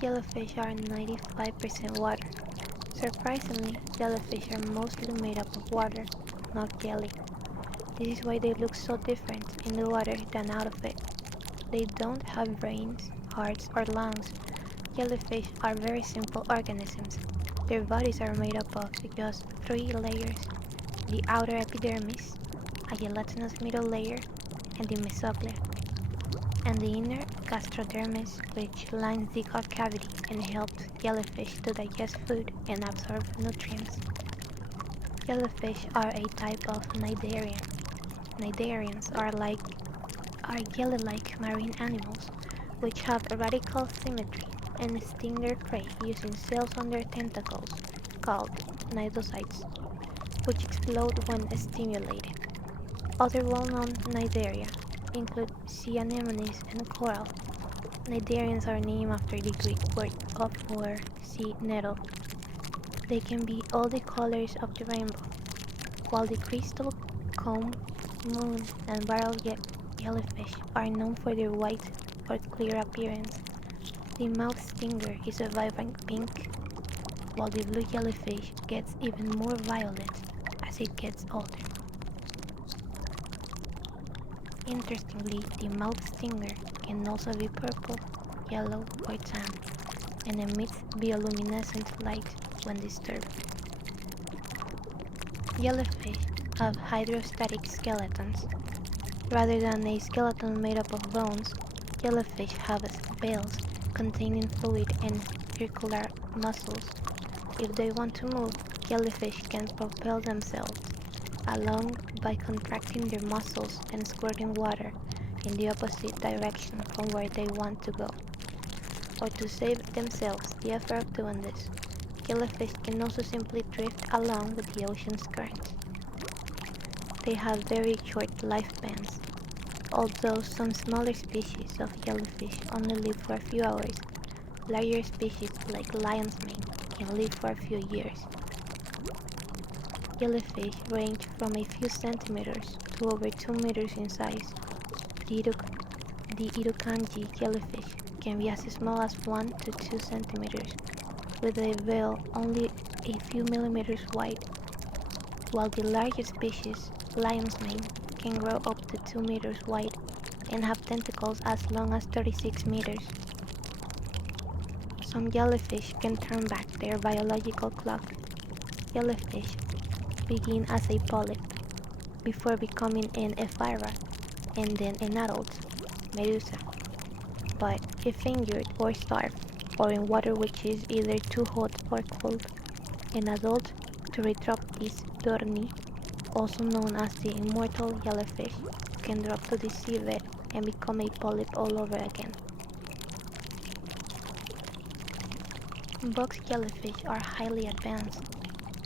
Jellyfish are 95% water. Surprisingly, jellyfish are mostly made up of water, not jelly. This is why they look so different in the water than out of it. They don't have brains, hearts, or lungs. Jellyfish are very simple organisms. Their bodies are made up of just three layers: the outer epidermis, a gelatinous middle layer, and the mesoglea, and the inner gastrodermis, which lines the gut cavity and helps jellyfish to digest food and absorb nutrients. Jellyfish are a type of cnidarian. Cnidarians are jelly-like marine animals, which have radical symmetry and sting their prey using cells on their tentacles called cnidocytes, which explode when stimulated. Other well-known cnidaria include sea anemones and coral. Cnidarians are named after the Greek word for sea nettle. They can be all the colors of the rainbow, while the crystal, comb, moon, and barrel jellyfish are known for their white or clear appearance. The mouth stinger is a vibrant pink, while the blue jellyfish gets even more violet as it gets older. Interestingly, the mouth stinger can also be purple, yellow, or tan, and emits bioluminescent light when disturbed. Jellyfish have hydrostatic skeletons. Rather than a skeleton made up of bones, jellyfish have scales containing fluid and circular muscles. If they want to move, jellyfish can propel themselves along by contracting their muscles and squirting water in the opposite direction from where they want to go. Or to save themselves the effort of doing this, jellyfish can also simply drift along with the ocean's current. They have very short lifespans. Although some smaller species of jellyfish only live for a few hours, larger species like lion's mane can live for a few years. Jellyfish range from a few centimeters to over 2 meters in size. The Irukandji jellyfish can be as small as 1 to 2 centimeters, with a veil only a few millimeters wide, while the largest species, lion's mane, can grow up to 2 meters wide and have tentacles as long as 36 meters. Some jellyfish can turn back their biological clock. Jellyfish begin as a polyp before becoming an ephira and then an adult, medusa. But if injured or starved, or in water which is either too hot or cold, an adult Turritopsis dohrnii, also known as the immortal jellyfish, can drop to the seabed and become a polyp all over again. Box jellyfish are highly advanced.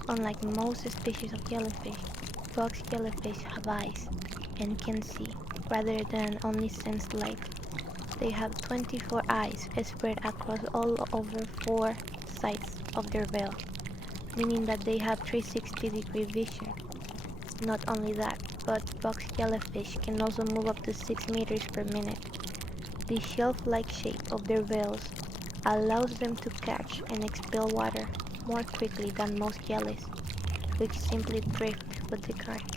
Unlike most species of jellyfish, box jellyfish have eyes and can see, rather than only sense light. They have 24 eyes spread across all over 4 sides of their veil, meaning that they have 360-degree vision. Not only that, but box jellyfish can also move up to 6 meters per minute. The shelf-like shape of their veils allows them to catch and expel water more quickly than most jellies, which simply drift with the current.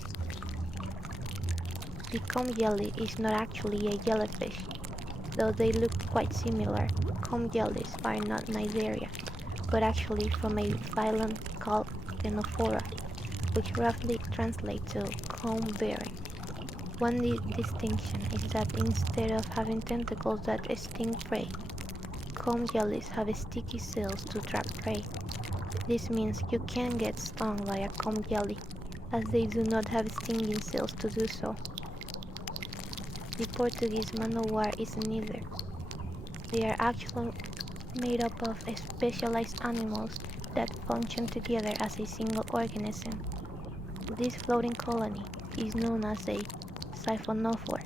The comb jelly is not actually a jellyfish, though they look quite similar. Comb jellies are not cnidaria, but actually from a phylum called Ctenophora, which roughly translates to comb-bearing. One distinction is that instead of having tentacles that sting prey, comb jellies have sticky cells to trap prey. This means you can't get stung by a comb jelly, as they do not have stinging cells to do so. The Portuguese manowar is neither. They are actually made up of specialized animals that function together as a single organism. This floating colony is known as a siphonophore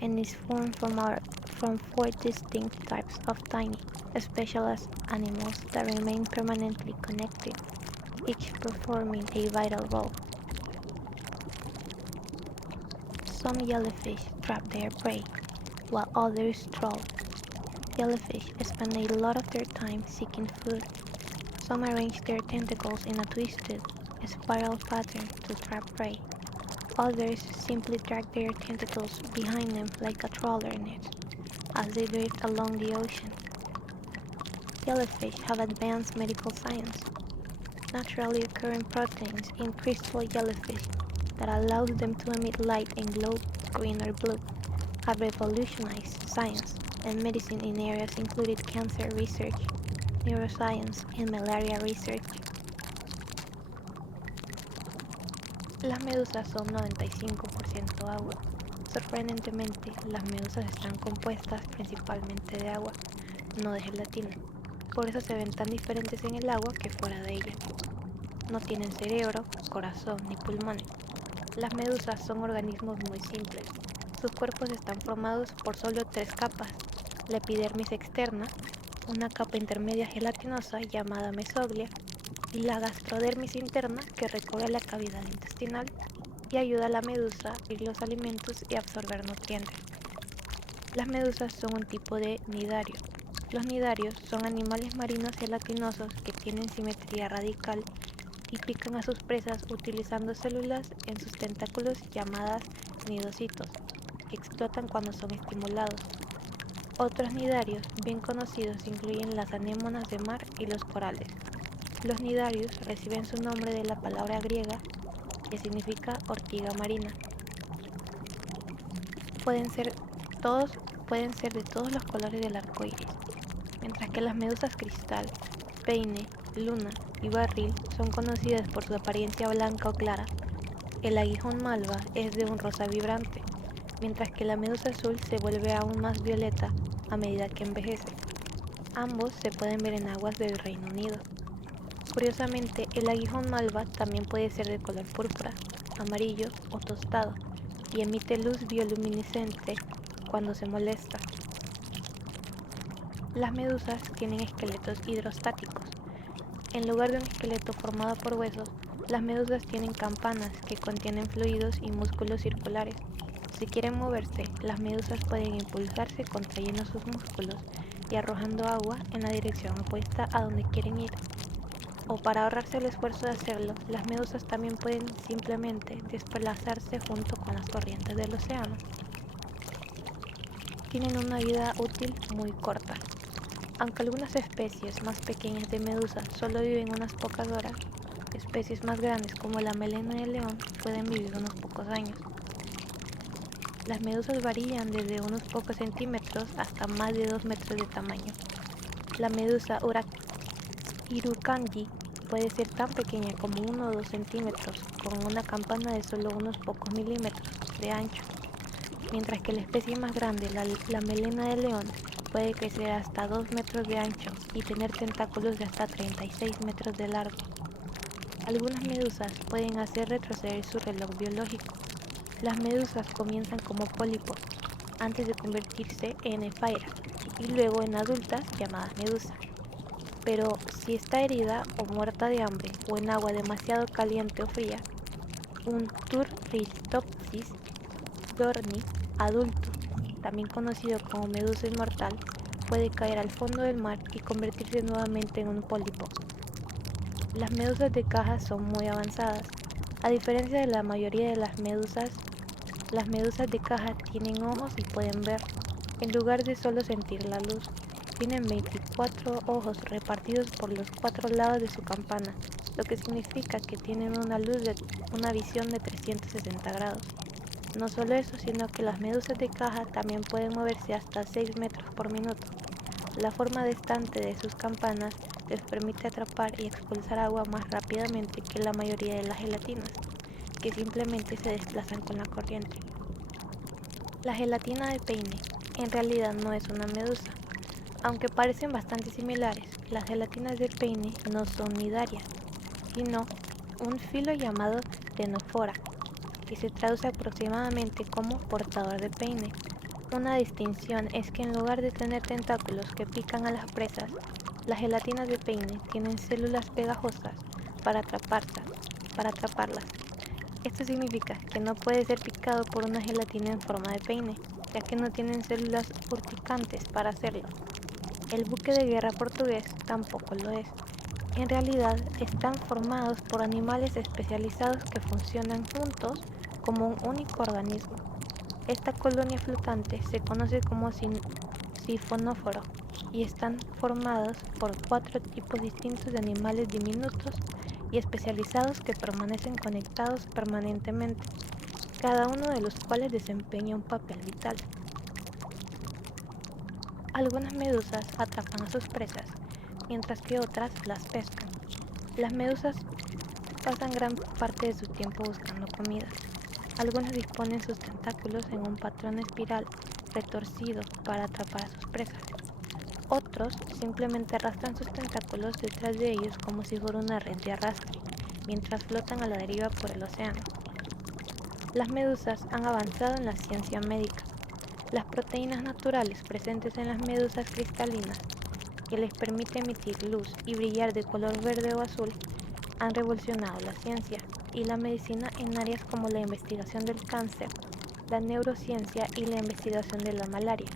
and is formed from 4 distinct types of tiny, specialized animals that remain permanently connected, each performing a vital role. Some jellyfish trap their prey, while others trawl. Jellyfish spend a lot of their time seeking food. Some arrange their tentacles in a twisted, spiral pattern to trap prey. Others simply drag their tentacles behind them like a trawler net as they drift along the ocean. Jellyfish have advanced medical science, naturally occurring proteins in crystal jellyfish that allows them to emit light and glow green or blue, have revolutionized science and medicine in areas including cancer research, neuroscience, and malaria research. Las medusas son 95% agua. Sorprendentemente, las medusas están compuestas principalmente de agua, no de gelatina. Por eso se ven tan diferentes en el agua que fuera de ella. No tienen cerebro, corazón ni pulmones. Las medusas son organismos muy simples. Sus cuerpos están formados por solo 3 capas: la epidermis externa, una capa intermedia gelatinosa llamada mesoglia, y la gastrodermis interna que recubre la cavidad intestinal y ayuda a la medusa a abrir los alimentos y absorber nutrientes. Las medusas son un tipo de nidario. Los nidarios son animales marinos gelatinosos que tienen simetría radical y pican a sus presas utilizando células en sus tentáculos llamadas nidocitos, que explotan cuando son estimulados. Otros nidarios bien conocidos incluyen las anémonas de mar y los corales. Los nidarios reciben su nombre de la palabra griega que significa ortiga marina. Pueden ser de todos los colores del arco iris, mientras que las medusas cristal, peine, luna y barril son conocidas por su apariencia blanca o clara. El aguijón malva es de un rosa vibrante, mientras que la medusa azul se vuelve aún más violeta a medida que envejece. Ambos se pueden ver en aguas del Reino Unido. Curiosamente, el aguijón malva también puede ser de color púrpura, amarillo o tostado, y emite luz bioluminiscente cuando se molesta. Las medusas tienen esqueletos hidrostáticos. En lugar de un esqueleto formado por huesos, las medusas tienen campanas que contienen fluidos y músculos circulares. Si quieren moverse, las medusas pueden impulsarse contrayendo sus músculos y arrojando agua en la dirección opuesta a donde quieren ir. O para ahorrarse el esfuerzo de hacerlo, las medusas también pueden simplemente desplazarse junto con las corrientes del océano. Tienen una vida útil muy corta. Aunque algunas especies más pequeñas de medusas solo viven unas pocas horas, especies más grandes como la melena de león pueden vivir unos pocos años. Las medusas varían desde unos pocos centímetros hasta más de 2 metros de tamaño. La medusa Irukandji puede ser tan pequeña como 1 o 2 centímetros, con una campana de solo unos pocos milímetros de ancho, mientras que la especie más grande, la melena de león, puede crecer hasta 2 metros de ancho y tener tentáculos de hasta 36 metros de largo. Algunas medusas pueden hacer retroceder su reloj biológico. Las medusas comienzan como pólipos, antes de convertirse en efaira, y luego en adultas llamadas medusas. Pero si está herida o muerta de hambre o en agua demasiado caliente o fría, un Turritopsis dorni adulto, también conocido como medusa inmortal, puede caer al fondo del mar y convertirse nuevamente en un pólipo. Las medusas de caja son muy avanzadas. A diferencia de la mayoría de las medusas de caja tienen ojos y pueden ver, en lugar de solo sentir la luz. Tienen 24 ojos repartidos por los 4 lados de su campana, lo que significa que tienen una visión de 360 grados. No solo eso, sino que las medusas de caja también pueden moverse hasta 6 metros por minuto. La forma distante de sus campanas les permite atrapar y expulsar agua más rápidamente que la mayoría de las gelatinas, que simplemente se desplazan con la corriente. La gelatina de peine en realidad no es una medusa. Aunque parecen bastante similares, las gelatinas de peine no son nidarias, sino un filo llamado ctenofora, que se traduce aproximadamente como portador de peine. Una distinción es que en lugar de tener tentáculos que pican a las presas, las gelatinas de peine tienen células pegajosas para atraparlas. Esto significa que no puede ser picado por una gelatina en forma de peine, ya que no tienen células urticantes para hacerlo. El buque de guerra portugués tampoco lo es. En realidad están formados por animales especializados que funcionan juntos como un único organismo. Esta colonia flotante se conoce como sifonóforo y están formados por 4 tipos distintos de animales diminutos y especializados que permanecen conectados permanentemente, cada uno de los cuales desempeña un papel vital. Algunas medusas atrapan a sus presas, mientras que otras las pescan. Las medusas pasan gran parte de su tiempo buscando comida. Algunas disponen sus tentáculos en un patrón espiral retorcido para atrapar a sus presas. Otros simplemente arrastran sus tentáculos detrás de ellos como si fuera una red de arrastre, mientras flotan a la deriva por el océano. Las medusas han avanzado en la ciencia médica. Las proteínas naturales presentes en las medusas cristalinas, que les permite emitir luz y brillar de color verde o azul, han revolucionado la ciencia y la medicina en áreas como la investigación del cáncer, la neurociencia y la investigación de la malaria.